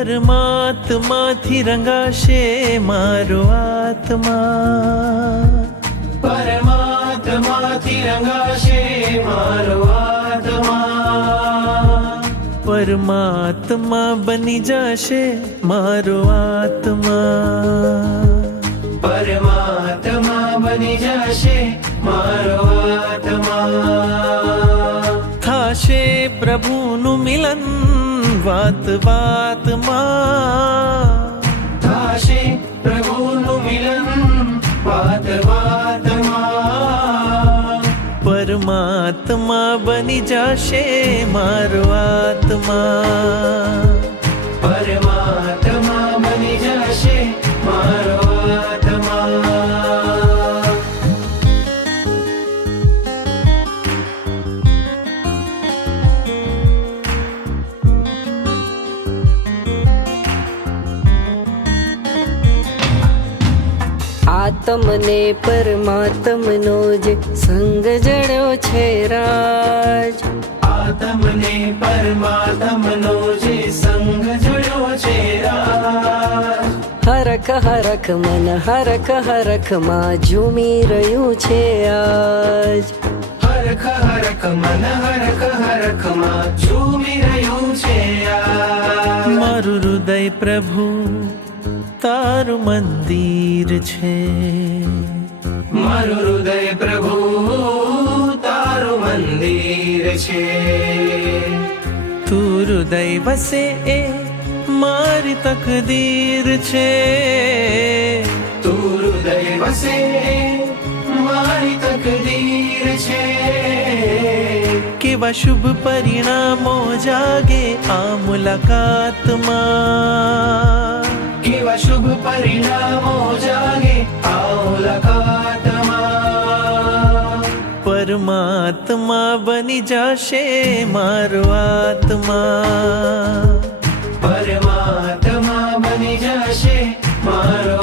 પરમાત્માથી રંગાશે મારો આત્મા, પરમાત્માથી રંગાશે મારો આત્મા, પરમાત્મા બની જશે મારો આત્મા, પરમાત્મા બની જશે મારો આત્મા. થાશે પ્રભુનું મિલન વાત વાતમાં, થાશે પ્રભુનું મિલન વાત વાતમાં, પરમાત્મા બની જશે મારો આત્મા, પરમાત્મા બની જશે મારો આત્મા. આત્મને પરમાત્મનો જે સંગ જડ્યો છે રાજ, આત્મને પરમાત્મનો જે સંગ જોડ્યો છે રાજ, હરખ હરખ મન હરખ હરખમાં ઝૂમી રહ્યું છે આજ, હરખ હરખ મન હરખ હરખમાં ઝૂમી રહ્યું છે આજ. મારું હૃદય પ્રભુ તારું મંદિર છે, મારું હૃદય પ્રભુ તારું મંદિર છે, તું હૃદય વસે એ મારી તકદીર છે, તું હૃદય વસે મારી તકદીર છે. કેવા શુભ પરિણામો જાગે આ મુલાકાતમાં, કેવા શુભ પરિણામો જાગે આ મુલાકાતમાં, પરમાત્મા બની જશે મારો આત્મા, પરમાત્મા બની જશે મારો